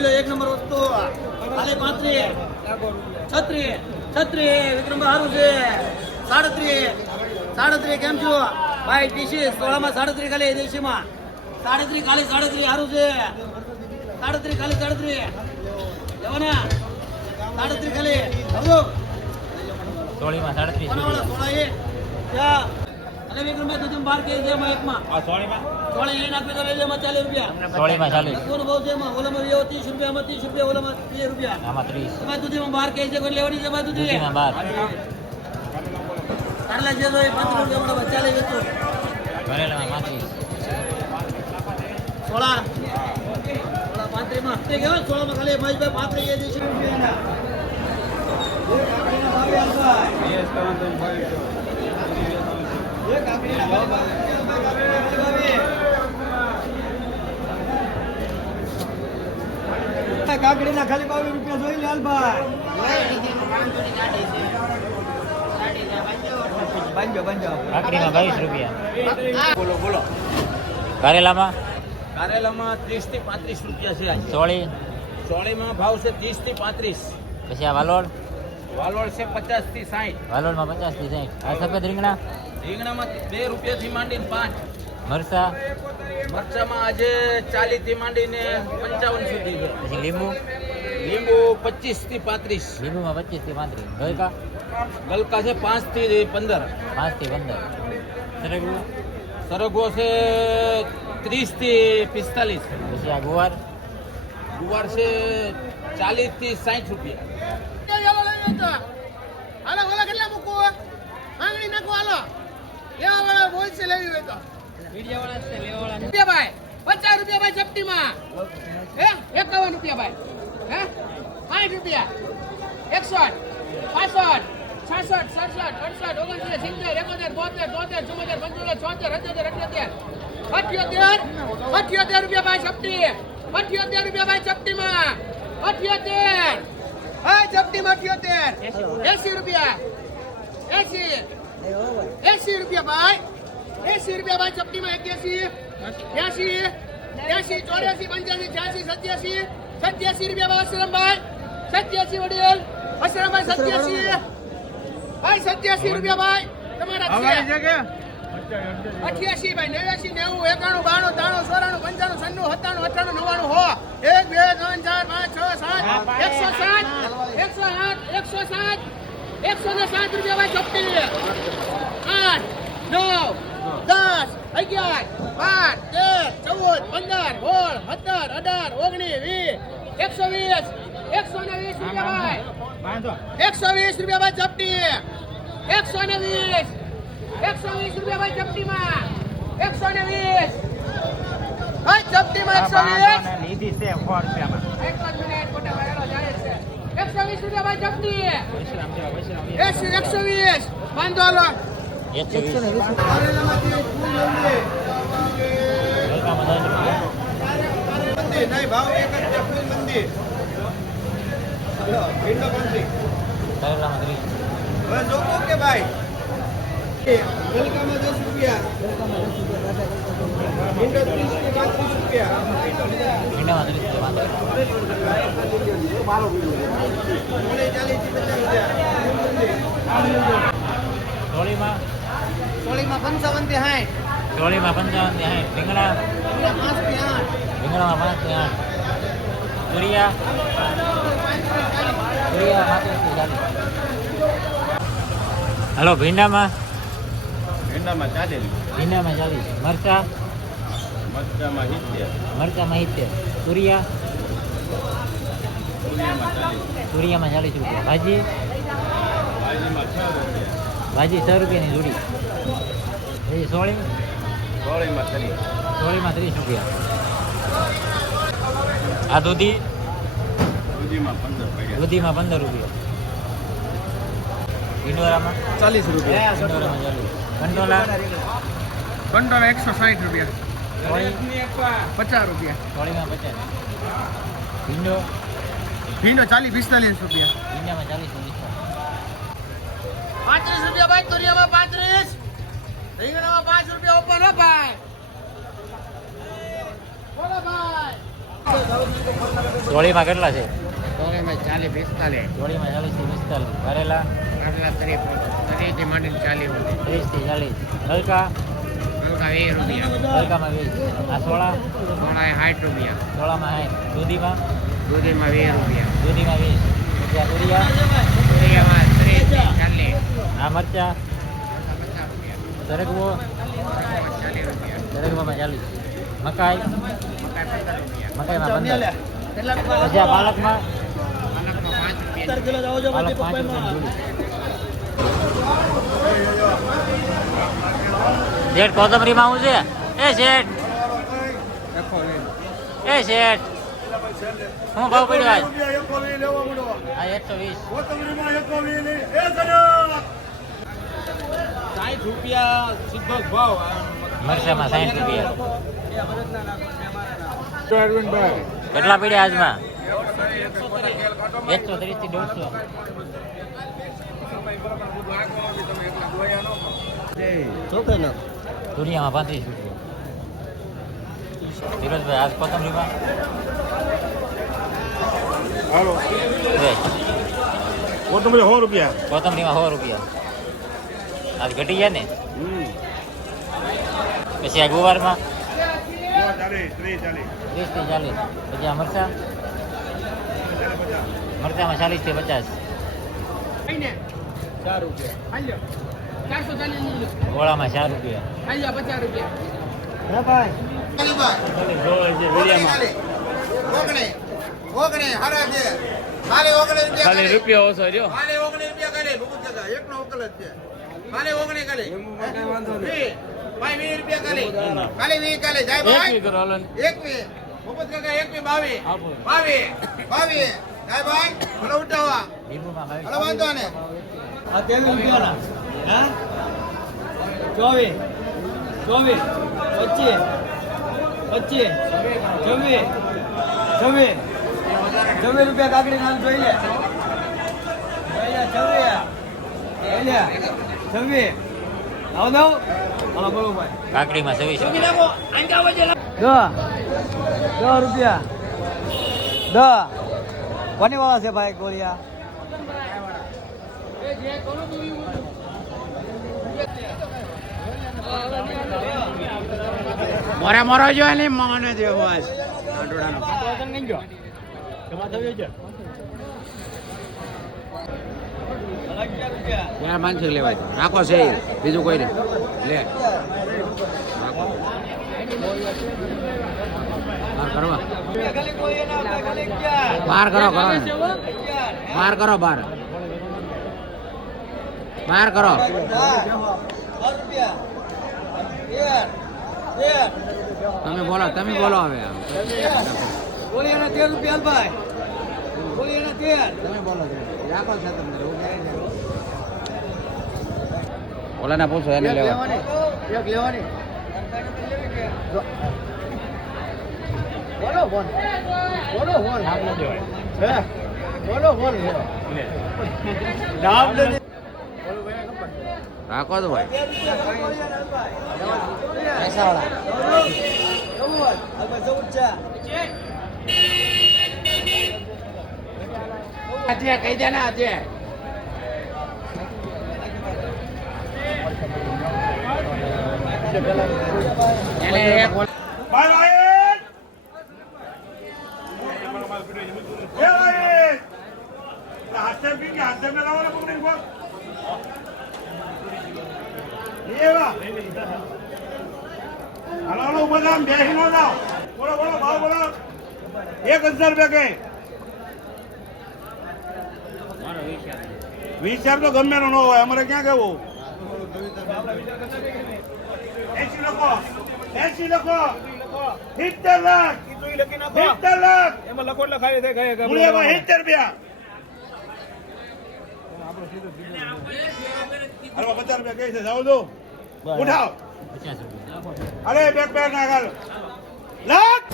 જોઈ લો એક નંબર વસ્તુ ખાલી 35 36 વિક્રમ સારું છે 37 કેમ છો ભાઈ ટીસી 16 માં 37 ખાલી દેશી માં 37 ખાલી 37 સારું છે 37 ખાલી 37 લેવાના 37 ખાલી હલો 16 માં 37 16 એ ક્યાં અને વિક્રમ ભાઈ તું 12 કે છે માં એકમાં આ 16 માં 16 એ નાખી તો લઈ લે માં 40 રૂપિયા 16 માં 40 કોણ બહુ છે માં ઓલામાં 30 રૂપિયા માં 30 રૂપિયા ઓલામાં 30 રૂપિયા આમાં 30 તમારે દૂધીમાં 12 કે છે કોઈ લેવાની છે ભાઈ દૂધી દૂધીમાં 12 કાઢલા જે તો એ 5 રૂપિયા માં બચ્ચા લઈ જતો ભરેલામાં 35 16 35 માં તે કેવો 16 માં ખાલી મહેશભાઈ 35 કે દેશી રૂપિયાના એ કાકડીના ભાવે આલભાઈ એ કાકડીના ભાવે કાકડીના ખાલી 22 રૂપિયા જોઈ લે હાલભાઈ બંજો કાકડીમાં 22 રૂપિયા બોલો કારેલામાં 30 થી 35 રૂપિયા છે આજ ચોળી ચોળીમાં ભાવ છે 30 થી 35 પછી આ વાલોળ વાલોળ છે 50 થી 60 વાલોળમાં 50 થી 60 આ સફેદ રીંગણા રીંગણામાં 2 રૂપિયાથી માંડીને 5 મરચા મરચામાં આજે 40 થી માંડીને 55 સુધી છે પછી લીંબુ લીંબુ 25 થી 35 લીંબુમાં 25 થી 35 ગલકા ગલકા છે 5 થી 15 5 થી 15 સરગવું સરગવો છે 30 થી 45 પછી આ ગુવાર ગુવાર છે 40 થી 60 રૂપિયા હાલો ઓલા કેટલા મૂકો માંગણી નાખો હાલો લેવા વાળા બોલ છે લેવી હોય તો મીડિયા વાળા છે લેવા વાળા રૂપિયા ભાઈ 50 રૂપિયા ભાઈ ચપટીમાં હે 51 રૂપિયા ભાઈ હે 60 રૂપિયા 61 65 66 67 68 69 70 71 72 73 74 રૂપિયા ભાઈ ચપટી 78 રૂપિયા ભાઈ ચપટીમાં 78 હા ચપટીમાં 78 80 રૂપિયા 80 રૂપિયા ભાઈ 80 રૂપિયા ભાઈ ચપટીમાં 81 84 85 86 87 રૂપિયા ભાઈ અશરમભાઈ 87 વડીલ અશરમભાઈ 87 ભાઈ 87 રૂપિયા ભાઈ તમારા છે 88 ભાઈ 89 90 91 92 93 94 95 96 97 98 99 હો 1 2 3 4 5 6 7 107 રૂપિયા ભાઈ ચપટી 8 9 10 11 12 13 14 15 16 17 18 19 20 120 રૂપિયા ભાઈ 120 રૂપિયા ભાઈ ચપટી 120 રૂપિયા ભાઈ ચપટીમાં 120 ભાઈ ચપટીમાં 120 લીધી છે 4 રૂપિયામાં એક જ મિનિટ મોટા ભાઈ જાય છે 120 રૂપિયા ભાઈ ચપટી 120 બાંધો હાલો 120 કારેલામાંથી ફૂલ મંદી ગલકામાં 10 રૂપિયા મંદી નહીં ભાવ એક જ છે ફૂલ મંદી હલો ભીંડો 35 કારેલામાં 30 હવે જોકો કે ભાઈ ગલકામાં 10 રૂપિયા ભીંડો 30 થી 35 રૂપિયા ભીંડામાં 30 થી 40 ચોળીમાં ચોળીમાં 55 થી 60 ચોળીમાં 55 થી 60 રીંગણા 5 થી 8 રીંગણામાં 5 થી 8 તુરિયા 35 થી 40 હાલો ભીંડામાં 40 મરચા મરચામાં 70 તુરિયા તુરિયામાં 40 રૂપિયા ભાજી 6 રૂપિયાની જોડી એ સોળીમાં 30 રૂપિયા આ દૂધીમાં 15 રૂપિયા ઈંડોરામાં 40 રૂપિયા ઈંડોરામાં 40 કંટોલા કંટોલા 160 રૂપિયા સોળી 50 રૂપિયા સોળીમાં 50 ભીંડો ભીંડો 40 45 રૂપિયા ભીંડામાં 40 35 રૂપિયા ભાઈ તોરિયામાં 35 રીંગણામાં 5 રૂપિયા ઉપર હો ભાઈ બોલો ભાઈ જોડીમાં કેટલા છે? ચોરેમાં 40-45 જોડીમાં 40 થી 45. ભરેલા આટલા 30 માંડીને 40 30 થી 40. હલકા હલકા 20 રૂપિયા હલકામાં 20. આ સોળા સોળા 60 રૂપિયા સોળામાં 60. દૂધીમાં દૂધીમાં 20 રૂપિયા દૂધીમાં 20. પછી આ દુરિયા દુધિયામાં 30-40 આ મરચા 50 રૂપિયા સરગવો 40 રૂપિયા સરગવામાં 40. મકાઈ મકાઈ 15 રૂપિયા મકાઈમાં 15. કેટલા પછી આ પાલકમાં પાલકમાં 5 રૂપિયા 17 કિલો જાવ છો પાલક પછી 5 પપ્પામાં. રૂપિયા શેઠ કોથમરીમાં શું છે? એ શેઠ એ શેઠ શું ભાવ પડ્યો આજ? આ 120. 60 રૂપિયા સીધો જ ભાવ. મરચામાં 60 રૂપિયા. કેટલા પડ્યા આજમાં? 130 થી 150. દુનિયામાં 35 રૂપિયા. ધીરજભાઈ આજ કોથમરીમાં કોથમરી 100 રૂપિયા. કોથમરીમાં 100 રૂપિયા. આજ ઘટી ગયા ને. પછી આ ગુવારમાં 30 30 થી 40. પછી આ મરચા મરચામાં 40 થી 50. 4 રૂપિયા. હાલ્યો 440 ગોળામાં 4 રૂપિયા. હાલ્યો 50 રૂપિયા હે ભાઈ ખાલી રૂપિયા ઓછો રહ્યો. લીંબુમાં 22. આ 23 રૂપિયાના. હે 24 24 25 25 26 26 રૂપિયા કાકડી નામ જોઈ લે. જોઈ લે 26 આવો દઉં. હાલો બોલો ભાઈ. કાકડીમાં 26 દસ રૂપિયા. 10 કોની વાળા છે ભાઈ ગોળિયા? મોરા મોરા જો ને માને દેવો આજ આંડોડાનો યાર માનસે લેવાય રાખો છે બીજું કોઈ નહીં લે રાખો બાર કરો બાર કરો બાર બાર કરો તમે બોલો હવે ગોળિયાના 13 રૂપિયા ભાઈ. ગોળિયાના 13. તમે બોલો રાખો છે તમને ઓલાને પૂછો એને લેવા એક લેવાની. બોલો ફોન. બોલો ફોન. હે બોલો ફોન. નામ લે. રાખો તો ભાઈ કહી દે ને આજે બોલો બોલો ભાવ બોલો 1000 રૂપિયા કે 20 તો ગમે નો હોય અમારે ક્યાં કેવું 80 લખો 70 લાખ 70 લાખ એમાં લખો એટલે ખાલી થાય ગયા. 70 રૂપિયા અરે 50 રૂપિયા કહે છે જાવ દો ઉઠાવ 50 રૂપિયા. અરે બેક બેક ના ગાલ લાખ